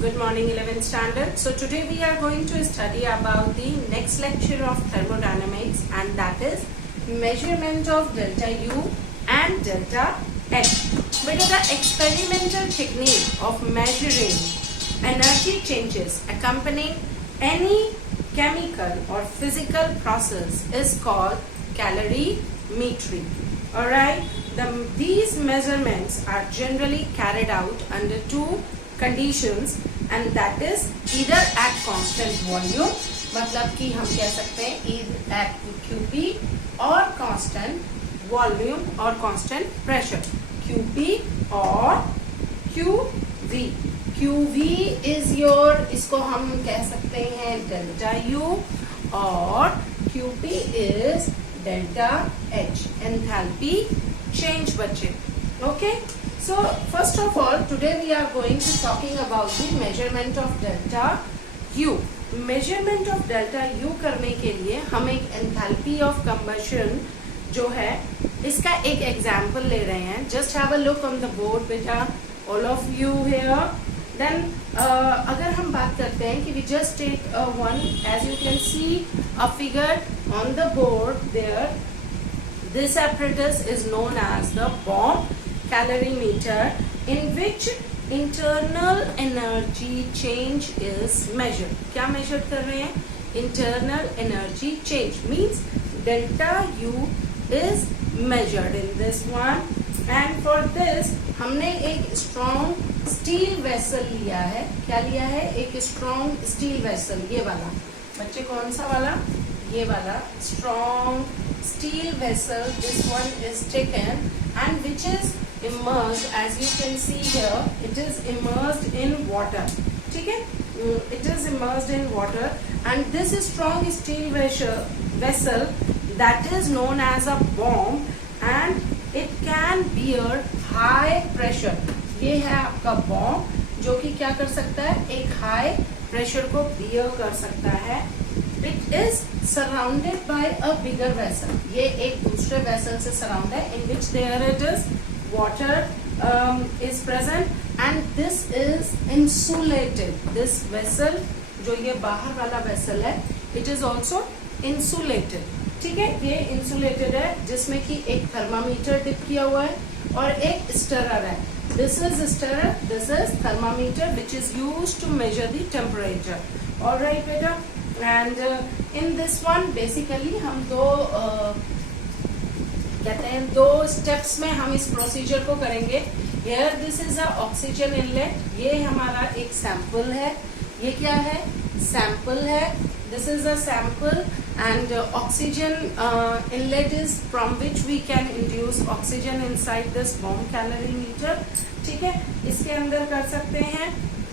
Good morning 11th standard. So today we are going to study about the next lecture of thermodynamics, and that is measurement of delta U and delta H. But the experimental technique of measuring energy changes accompanying any chemical or physical process is called calorimetry. Alright, these measurements are generally carried out under two conditions, and that is either at constant volume, मतलब कि हम कह सकते हैं either at QP और constant volume और constant pressure, QP और QV. QV is your, इसको हम कह सकते हैं डेल्टा U और QP is delta H, enthalpy change बच्चे. Okay. So first of all, today we are going to talking about the measurement of delta U. Measurement of delta U करने के लिए हम एक enthalpy of combustion जो है इसका एक example ले रहे हैं. Just have a look on the board बेटा, all of you here. Then अगर हम बात करते हैं कि we just take one, as you can see a figure on the board there. This apparatus is known as the bomb calorimeter, in which internal energy change is measured. क्या measure कर रहे हैं? Internal energy change means delta U is measured in this one, and for this हमने एक strong steel vessel लिया है. क्या लिया है? एक strong steel vessel, ये वाला. बच्चे कौन सा वाला? ये वाला strong steel vessel. This one is taken and which is immersed, as you can see here, it is immersed in water. ठीक है? It is immersed in water, and this is strong steel vessel that is known as a bomb, and it can bear high pressure. ये है आपका bomb जो कि क्या कर सकता है? एक high pressure को bear कर सकता है. It is surrounded by a bigger vessel. ये एक दूसरे vessel से surround है, in which there it is water is present, and this is insulated. This vessel जो ये बाहर वाला vessel है, it is also insulated. ठीक है, ये insulated है जिसमें कि एक thermometer dip किया हुआ है और एक stirrer है. This is stirrer, this is thermometer which is used to measure the temperature. All right बेटा, and in this one basically हम कहते हैं दो स्टेप्स में हम इस प्रोसीजर को करेंगे. Here this is a oxygen inlet. ये हमारा एक सैंपल है. ये क्या है? सैंपल है. This is a sample, and oxygen inlet is from which we can induce oxygen inside this bomb calorimeter. ठीक है, इसके अंदर कर सकते हैं.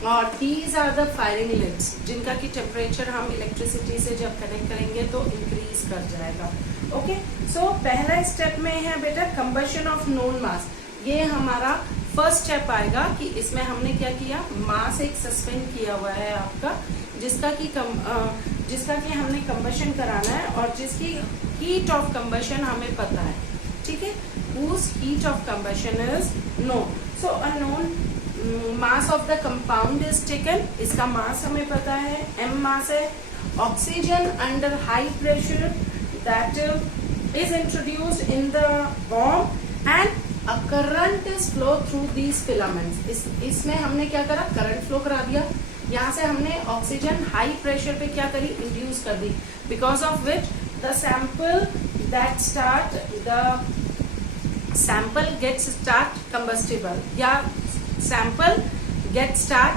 और these are the firing lids जिनका की टेम्परेचर हम इलेक्ट्रिसिटी से जब कनेक्ट करेंगे तो इंक्रीज कर जाएगा. ओके, सो पहला स्टेप में है बेटा कंबशन ऑफ नोन मास. ये हमारा फर्स्ट स्टेप आएगा कि इसमें हमने क्या किया? मास एक सस्पेंड किया हुआ है आपका, जिसका कि हमने कंबशन कराना है और जिसकी हीट ऑफ कंबशन हमें पता है. ठीक है, whose heat of combustion is known. So a known mass of the compound is taken. इसका मास हमें पता है, m मास है. Oxygen under high pressure that is introduced in the bomb, and a current is flow through these filaments. इसमें हमने क्या करा? Current flow करा दिया. यहाँ से हमने ऑक्सीजन हाई प्रेशर पे क्या करी? इंड्यूस कर दी. Because of which the sample gets start combustible, या सैंपल गेट स्टार्ट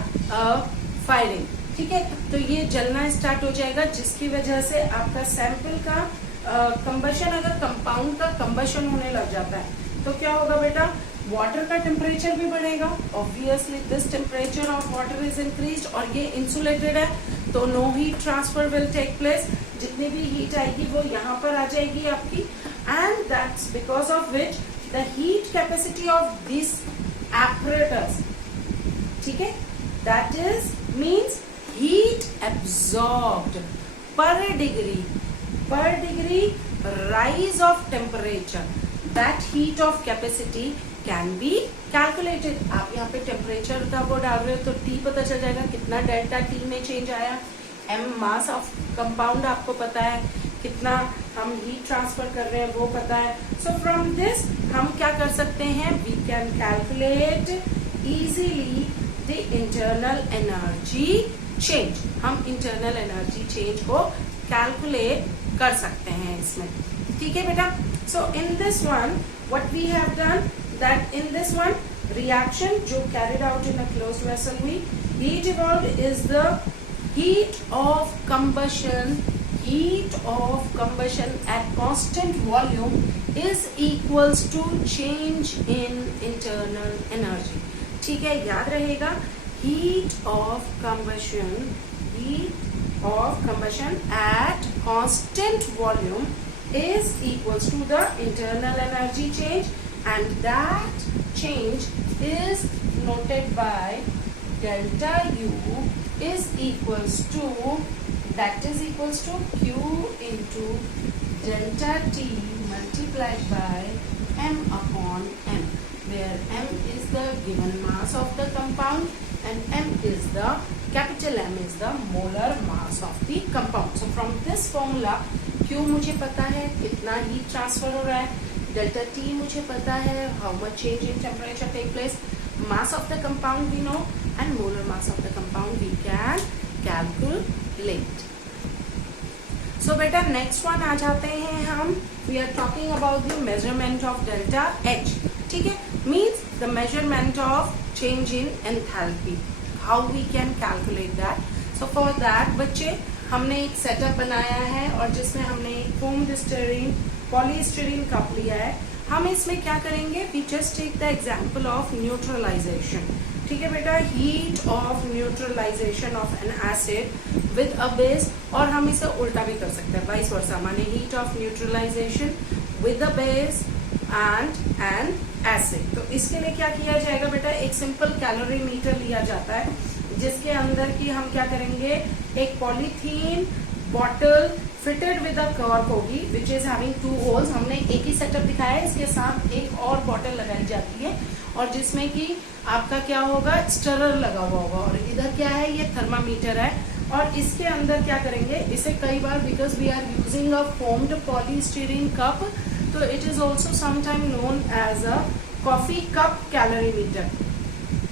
फायरिंग. ठीक है, तो ये जलना स्टार्ट हो जाएगा, जिसकी वजह से आपका सैंपल का कंबशन, अगर कंपाउंड का कंबशन होने लग जाता है तो क्या होगा बेटा? वाटर का टेम्परेचर भी बढ़ेगा. Obviously this temperature of water is increase, और ये इंसुलेटेड है तो no heat transfer will take place. जितनी भी हीट आएगी वो यहाँ पर आ जाएगी आपकी, and that's because of which the heat capacity of this apparatus, ठीक है, that is means heat absorbed per degree rise of temperature. That heat of capacity can be calculated. आप यहाँ पे टेम्परेचर का वो डाल रहे हो तो T पता चल जाएगा कितना डेल्टा T में चेंज आया। M मास ऑफ कंपाउंड आपको पता है, कितना हम हीट ट्रांसफर कर रहे हैं वो पता है। सो फ्रॉम दिस हम क्या कर सकते हैं, we can calculate easily the internal energy change. हम इंटरनल एनर्जी चेंज को कैलकुलेट कर सकते हैं इसमें, ठीक है बेटा। So in this one what we have done that in this one reaction जो carried out in a closed vessel हुई, heat evolved is the heat of combustion at constant volume is equals to change in internal energy। ठीक है, याद रहेगा, heat of combustion at constant volume is equals to the internal energy change, and that change is noted by delta U is equals to Q into delta T multiplied by M upon M, where M is the given mass of the compound and M is the capital M is the molar mass of the compound। So from this formula Q मुझे पता है कितना heat transfer हो रहा है, delta T मुझे पता है how much change in temperature take place, mass of the compound we know and molar mass of the compound we can calculate। So बेटा नेक्स्ट वन आ जाते हैं हम, we are talking about the measurement of delta H। ठीक है, means the measurement of change in enthalpy, how we can calculate that। So for that बच्चे हमने एक setup बनाया है और जिसमें हमने एक फोम्ड स्टीरीन पॉलीस्टीरीन कप लिया है। हम इसमें क्या करेंगे, we just take the example of neutralization। ठीक है बेटा, heat of neutralisation of an acid with a base, और हम इसे उल्टा भी कर सकते हैं, वाइस वर्सा, माने heat of neutralisation with a base and an acid. तो इसके लिए क्या किया जाएगा बेटा, एक सिंपल कैलोरीमीटर लिया जाता है जिसके अंदर की हम क्या करेंगे, एक polythene bottle fitted with a cork होगी विच इज हैविंग 2 होल्स। हमने एक ही सेटअप दिखाया है, इसके साथ एक और बॉटल लगाई जाती है और जिसमें कि आपका क्या होगा, स्टरर लगा हुआ होगा, और इधर क्या है, ये थर्मामीटर है। और इसके अंदर क्या करेंगे, इसे कई बार because we are using a foamed polystyrene cup, तो it is also sometime known as a coffee cup calorimeter.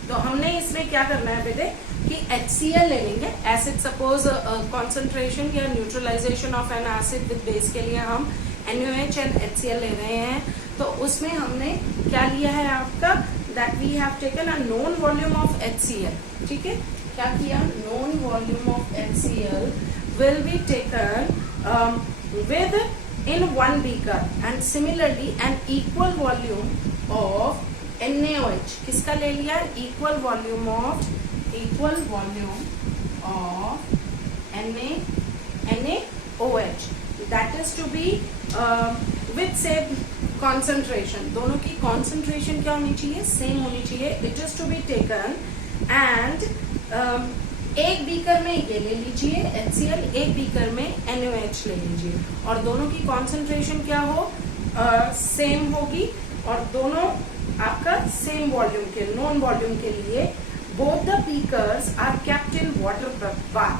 तो हमने इसमें क्या करना है बेटे कि HCl ले लेंगे, एसिड सपोज कॉन्सेंट्रेशन या neutralisation of an acid with base के लिए हम NaOH एंड HCl ले रहे हैं। तो उसमें हमने क्या लिया है आपका, that we have taken a known volume of HCl। ठीक है, क्या किया, known volume of HCl will be taken with in one beaker and similarly an equal volume of NaOH। किसका ले लिया, equal volume of NaOH, that is to be with same concentration। दोनों की concentration क्या होनी चाहिए, same होनी चाहिए। it is to be taken and एक बीकर में ये ले लीजिए HCl, एक बीकर में NaOH ले लीजिए, और दोनों की कॉन्सेंट्रेशन क्या हो, सेम होगी, और दोनों आपका सेम वॉल्यूम के, नॉन वॉल्यूम के लिए both the beakers are kept in water bath.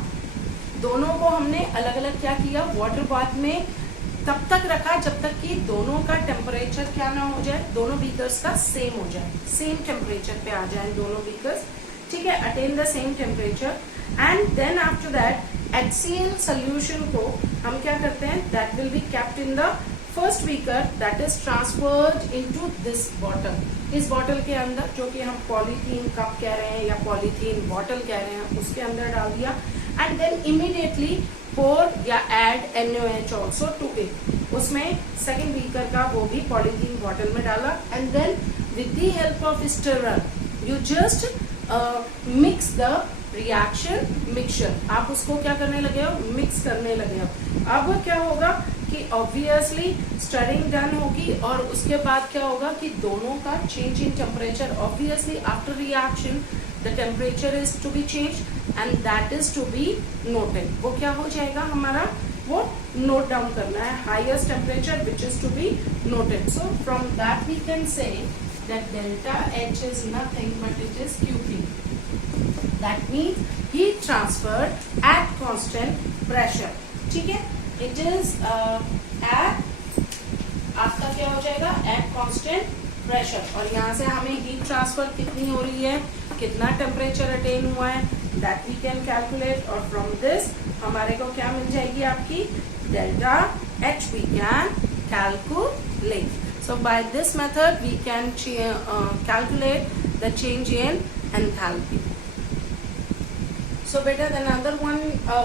दोनों को हमने अलग अलग क्या किया, वाटर बाथ में तब तक रखा जब तक कि दोनों का टेम्परेचर क्या ना हो जाए, दोनों बीकर्स का सेम हो जाए, सेम टेम्परेचर पे आ जाए दोनों बीकर्स। ठीक है, attain the same temperature, and then after that HCl solution को हम क्या करते हैं, that will be kept in the first beaker, that is transferred into this bottle. इस बॉटल के अंदर, जो कि हम पॉलीथीन कप कह रहे हैं या पॉलीथीन बॉटल कह रहे हैं, उसके अंदर डाल दिया, एंड देन इमीडिएटली पोर या add NaOH also to it. उसमें सेकेंड बीकर का वो भी पॉलीथीन बॉटल में डाला, and then with the help of stirrer you just mix the reaction mixture. आप उसको क्या करने लगे हो, मिक्स करने लगे हो। अब क्या होगा कि ऑब्वियसली स्टरिंग डन होगी, और उसके बाद क्या होगा कि दोनों का change in temperature, obviously after reaction the temperature is to be change and that is to be noted. वो क्या हो जाएगा हमारा, वो नोट डाउन करना है, highest temperature which is to be noted. So from that we can say that delta H is nothing but it is QP. That means heat transfer at constant pressure. ठीक है, it is at, आपका क्या हो जाएगा, at constant pressure. और यहाँ से हमें हीट ट्रांसफर कितनी हो रही है, कितना टेम्परेचर अटेन हुआ है, that we can calculate. और from this हमारे को क्या मिल जाएगी, आपकी delta H we can calculate. So by this method we can calculate the change in enthalpy. So better than another one,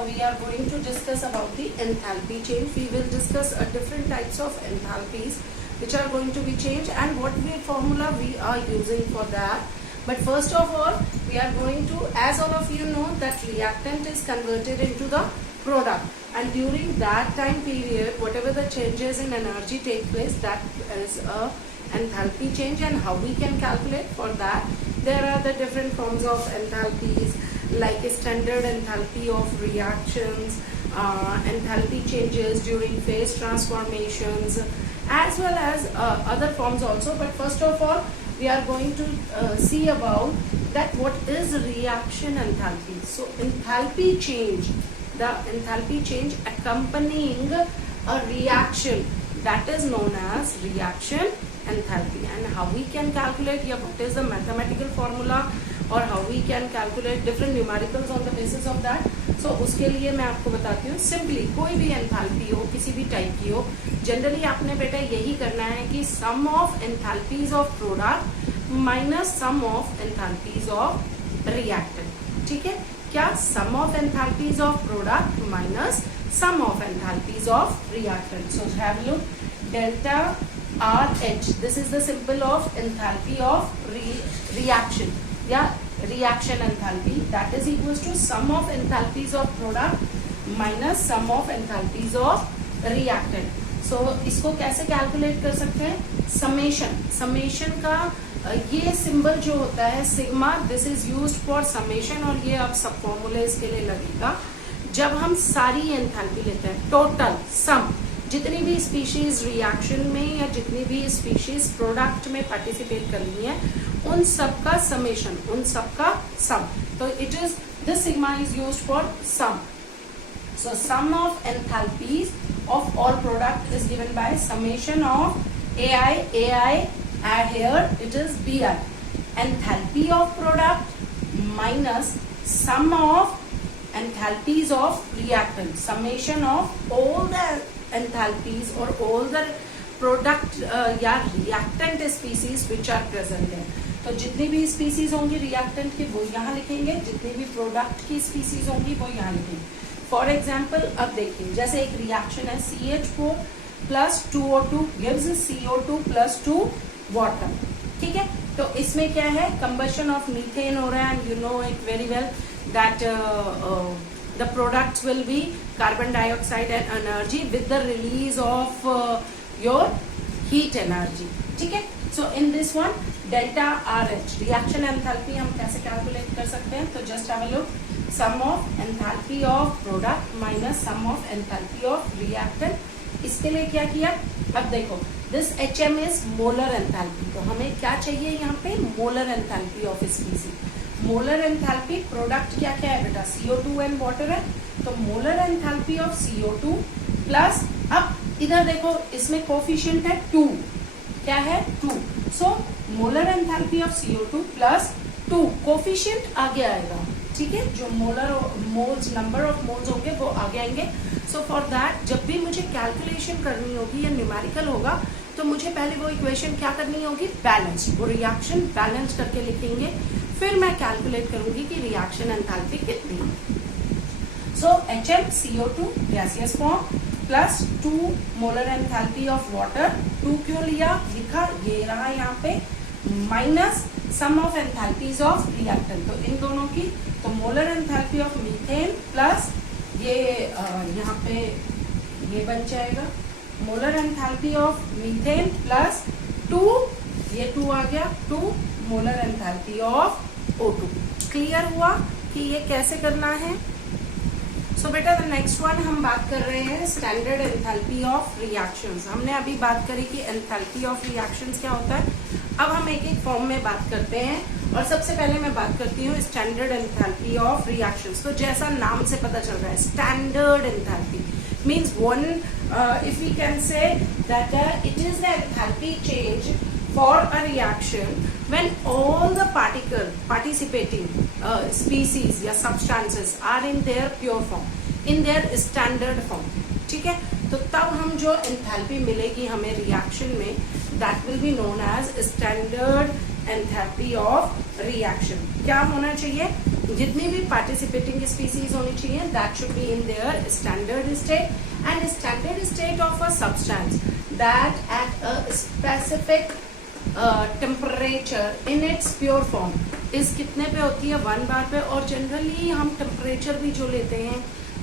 we are going to discuss about the enthalpy change. We will discuss different types of enthalpies which are going to be changed and what formula we are using for that. But first of all, we are going to, as all of you know, that reactant is converted into the product, and during that time period, whatever the changes in energy take place, that is a enthalpy change. And how we can calculate for that, there are the different forms of enthalpies, like a standard enthalpy of reactions, enthalpy changes during phase transformations, as well as other forms also. But first of all, we are going to see about that what is reaction enthalpy. So enthalpy change, the enthalpy change accompanying a reaction, that is known as reaction enthalpy. And how we can calculate, yeah, what is the mathematical formula, और how we can calculate different numericals on the basis of that. So उसके लिए मैं आपको बताती हूँ, simply कोई भी enthalpy हो, किसी भी टाइप की हो, जनरली आपने बेटा यही करना है कि sum of enthalpies of product minus sum of enthalpies of reactant. ठीक है, क्या sum of enthalpies of product minus sum of enthalpies of reactant. So have a look, delta RH, this is the symbol of enthalpy of reaction. Yeah, reaction enthalpy, that is equals to sum of enthalpies of product minus sum of enthalpies of reactant. So इसको कैसे calculate कर सकते हैं, summation का ये symbol जो होता है sigma, this is used for summation, और ये अब सब फॉर्मूले इसके लिए लगेगा जब हम सारी एंथैल्पी लेते हैं, टोटल सम, जितनी भी स्पीशीज रिएक्शन में या जितनी भी स्पीशीज प्रोडक्ट में पार्टिसिपेट कर रही है, उन सब का समेशन, उन सब का सम. तो it is, this sigma is used for sum. So sum of enthalpies of all product is given by summation of AI add here it is BI. Enthalpy of product minus sum of enthalpies of reactant. Summation of all the enthalpies or all the product या reactant species which are present there. तो जितनी भी species होंगी reactant की वो यहाँ लिखेंगे, जितनी भी प्रोडक्ट की स्पीसीज होंगी वो यहाँ लिखेंगे. फॉर एग्जाम्पल अब देखिए, जैसे एक रिएक्शन है CH4 plus 2O2 gives CO2 plus 2 water. ठीक है, तो इसमें क्या है, कंबशन ऑफ मीथेन हो रहा है, and you know it very well that the products will be carbon dioxide and energy with the release of your heat energy. ठीक है, so in this one delta RH reaction enthalpy हम कैसे calculate कर सकते हैं, तो just have a look, sum of enthalpy of product minus sum of enthalpy of reactant. इसके लिए क्या किया, अब देखो this HM is molar enthalpy, तो हमें क्या चाहिए यहाँ पे, molar enthalpy of species. Molar enthalpy product क्या क्या है बेटा, CO2 एंड वाटर है, तो molar enthalpy of CO2 plus, अब इधर देखो इसमें कोफिशिएंट है 2, क्या है 2, so molar enthalpy of CO2 plus 2, coefficient आगे आएगा. ठीक है, जो molar moles, number of moles होंगे वो आगे आएंगे. सो फॉर दैट जब भी मुझे कैलकुलेशन करनी होगी या न्यूमेरिकल होगा, तो मुझे पहले वो इक्वेशन क्या करनी होगी, बैलेंस, वो रिएक्शन बैलेंस करके लिखेंगे, फिर मैं कैलकुलेट करूंगी कि रिएक्शन एंथैल्पी कितनी है. सो HM CO2 gaseous form plus 2 molar enthalpy of water, 2 क्यों लिया, लिखा ये रहा यहाँ पे, minus sum of enthalpies of reactant, तो इन दोनों की, तो molar enthalpy of methane plus ये यहाँ पे ये बन जाएगा molar enthalpy of methane plus 2, ये 2 आ गया, 2 molar enthalpy of O2. Clear हुआ कि ये कैसे करना है. सो बेटा द नेक्स्ट वन हम बात कर रहे हैं स्टैंडर्ड एंथैल्पी ऑफ रिएक्शंस. हमने अभी बात करी कि एंथैल्पी ऑफ रिएक्शंस क्या होता है. अब हम एक एक फॉर्म में बात करते हैं, और सबसे पहले मैं बात करती हूँ स्टैंडर्ड एंथैल्पी ऑफ रिएक्शंस। तो जैसा नाम से पता चल रहा है, standard enthalpy means one, if we can say that it is the enthalpy change for a reaction when all the participating species या substances are in their pure form, in their standard form, ठीक है। तो तब हम जो enthalpy मिलेगी हमें reaction में, that will be known as standard enthalpy of reaction। क्या होना चाहिए, जितनी भी participating species होनी चाहिए that should be in their standard state, and standard state of a substance that at a specific temperature in its pure form इस कितने पे होती है, 1 बार पे, और जनरली हम टेम्परेचर भी जो लेते हैं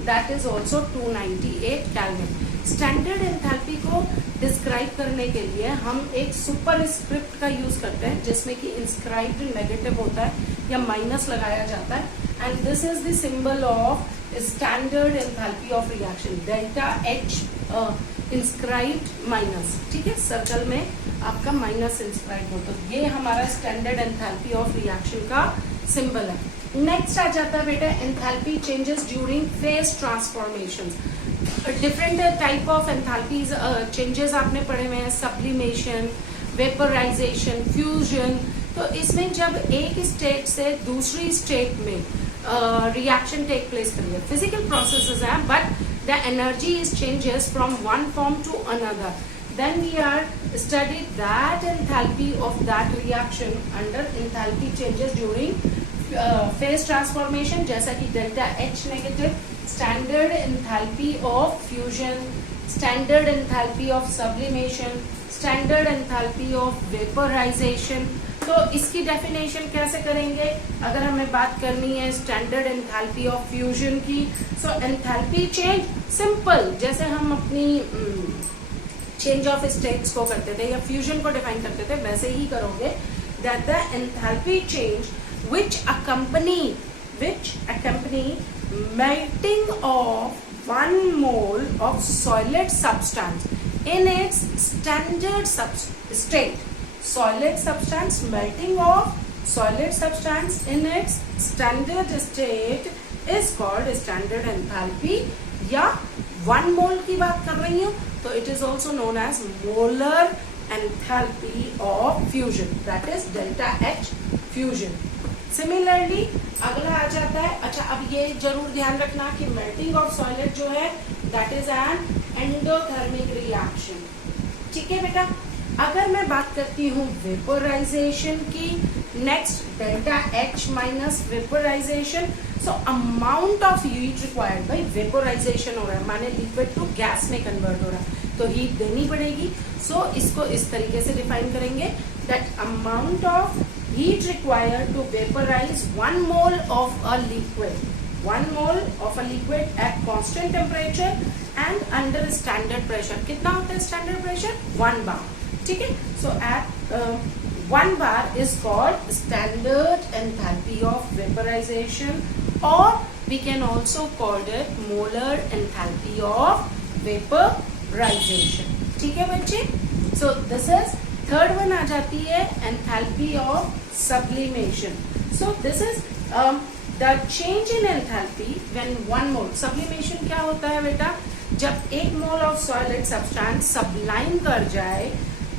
that is also 298 kelvin. Standard enthalpy को डिस्क्राइब करने के लिए हम एक सुपर स्क्रिप्ट का यूज करते हैं जिसमें कि इंस्क्राइब्ड नेगेटिव होता है या माइनस लगाया जाता है, and this is the symbol of standard enthalpy of reaction, delta H inscribed minus, ठीक है, सर्कल में आपका माइनस इंस्क्राइब हो, तो ये हमारा स्टैंडर्ड एंथैल्पी ऑफ रिएक्शन का सिंबल है। नेक्स्ट आ जाता है बेटा enthalpy changes during phase transformations. Different type of enthalpies changes आपने पढ़े हुए हैं, सब्लिमेशन, वेपराइजेशन, फ्यूजन। तो इसमें जब एक स्टेट से दूसरी स्टेट में रिएक्शन टेक प्लेस करी है, फिजिकल प्रोसेसेस हैं, but the energy is changes from one form to another, then we are studied that enthalpy of that reaction under enthalpy changes during phase transformation, जैसा कि delta H negative, standard enthalpy of fusion, standard enthalpy of sublimation, standard enthalpy of vaporization। तो इसकी definition कैसे करेंगे, अगर हमें बात करनी है स्टैंडर्ड एंथैल्पी ऑफ फ्यूजन की, सो एंथैल्पी चेंज सिंपल, जैसे हम अपनी चेंज ऑफ स्टेट्स को करते थे या फ्यूजन को डिफाइन करते थे, वैसे ही करोगे, that the enthalpy change which accompany melting of 1 mole of solid substance in its standard state। Solid substance, melting of solid substance in its standard state is called standard enthalpy। या 1 mole की बात कर रही हूँ तो it is also known as molar enthalpy of fusion, that is delta H fusion। Similarly अगला आ जाता है, अच्छा अब ये जरूर ध्यान रखना कि मेल्टिंग ऑफ सॉलिड जो है that is an endothermic reaction, ठीक है बेटा। अगर मैं बात करती हूँ वेपोराइजेशन की, next delta H minus vaporisation, so amount of heat required, भाई वेपोराइजेशन हो रहा है माने लिक्विड टू गैस में कन्वर्ट हो रहा है तो हीट देनी पड़ेगी। सो इसको इस तरीके से डिफाइन करेंगे that amount of heat required to vaporise 1 mole of a liquid, 1 mole of a liquid at constant temperature and under standard pressure. कितना होता है स्टैंडर्ड प्रेशर, 1 बार, ठीक है। So at 1 bar is called standard enthalpy of vaporisation, और we can also called it molar enthalpy of vaporisation, ठीक है बच्चे। So this is third one आ जाती है enthalpy of sublimation. So this is the change in enthalpy when 1 mole, sublimation क्या होता है बेटा, जब 1 mole of solid substance sublime कर जाए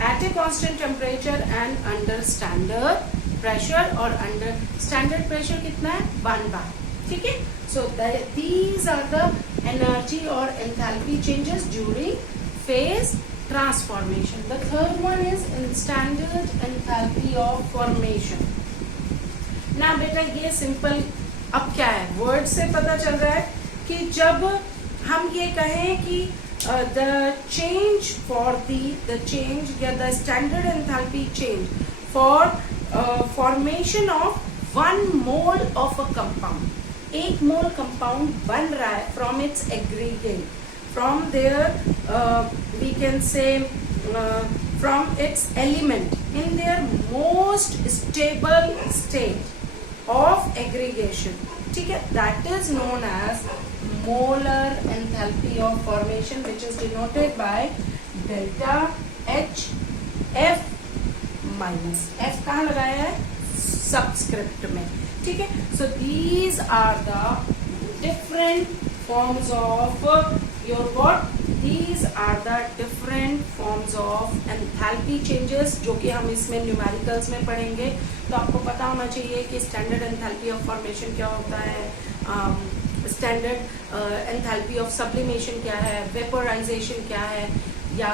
at a constant temperature and under standard pressure, और under standard pressure कितना है, 1 बार, ठीक है। so these are the energy or enthalpy changes during phase transformation। the third one is standard enthalpy of formation। ना बेटा ये simple, अब क्या है, वर्ड से पता चल रहा है कि जब हम ये कहें कि the change या the standard enthalpy change for formation of 1 mole of a compound, 1 mole compound बन रहा है from its aggregate, from their we can say from its element in their most stable state of aggregation, ठीक है, that is known as molar enthalpy of formation, which is denoted by delta H F minus, F कहाँ लगाया है, subscript में, ठीक है। So these are the different forms of your what, these are the different forms of enthalpy changes, जो कि हम इसमें न्यूमेरिकल्स में पढ़ेंगे। तो आपको पता होना चाहिए कि स्टैंडर्ड एंथैल्पी ऑफ फॉर्मेशन क्या होता है, स्टैंडर्ड एंथैल्पी ऑफ सब्लिमेशन क्या है, वेपोराइजेशन क्या है, या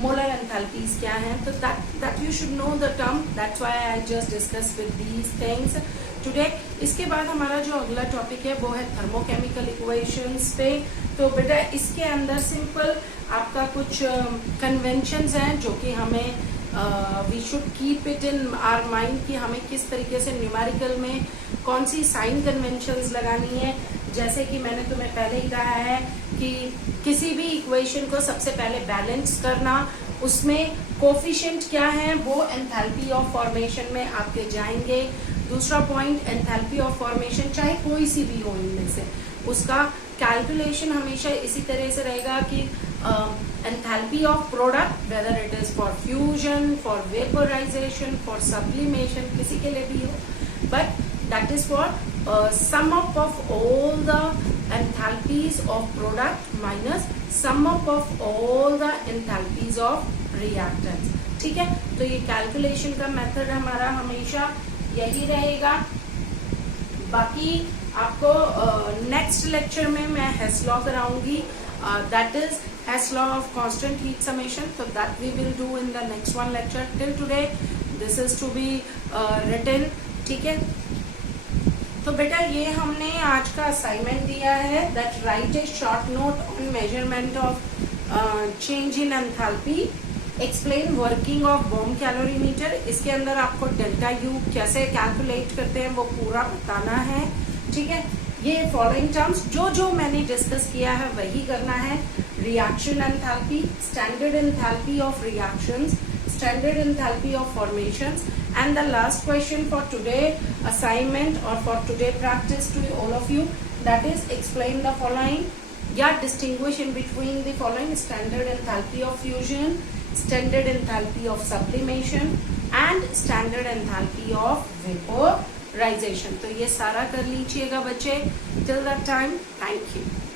मोलर एंथैल्पीज क्या हैं। तो that you should know the term, that's why I just discuss with these things today. इसके बाद हमारा जो अगला टॉपिक है वो है थर्मोकेमिकल इक्वेशंस पे। तो बेटा इसके अंदर सिंपल आपका कुछ कन्वेंशंस हैं जो कि हमें we should keep it in our mind कि हमें किस तरीके से न्यूमेरिकल में कौन सी साइन कन्वेंशंस लगानी है। जैसे कि मैंने तुम्हें पहले ही कहा है कि किसी भी इक्वेशन को सबसे पहले बैलेंस करना, उसमें कोफिशिएंट क्या है वो एंथैल्पी ऑफ फॉर्मेशन में आपके जाएंगे। दूसरा पॉइंट, एंथैल्पी ऑफ फॉर्मेशन चाहे कोई सी भी हो इनमें से, उसका कैलकुलेशन हमेशा इसी तरह से रहेगा कि enthalpy of product, whether it is for fusion, for vaporisation, for sublimation, किसी के लिए भी हो, but that is for sum up of all the enthalpies of product minus sum up of all the enthalpies of reactants, ठीक है। तो ये calculation का मेथड हमारा हमेशा यही रहेगा। बाकी आपको नेक्स्ट लेक्चर में मैं हेस लॉ कराऊंगी, that is Hess law of constant heat summation, तो that we will do in the next one lecture. Till today this is to be written, ठीक है। तो बेटा ये हमने आज का असाइनमेंट दिया है, that right A short note on measurement of change in enthalpy, explain working of bomb calorimeter. इसके अंदर आपको डेल्टा यू कैसे कैलकुलेट करते हैं वो पूरा बताना है, ठीक है। ये फॉलोइंग टर्म्स जो जो मैंने डिस्कस किया है वही करना है। Reaction enthalpy, standard enthalpy of reactions, standard enthalpy of formations, and the last question for today assignment or for today practice to all of you, that is explain the following, yeah, distinguish in between the following: standard enthalpy of fusion, standard enthalpy of sublimation and standard enthalpy of vaporization। तो ये सारा कर लीजिएगा बच्चे। till that time, thank you।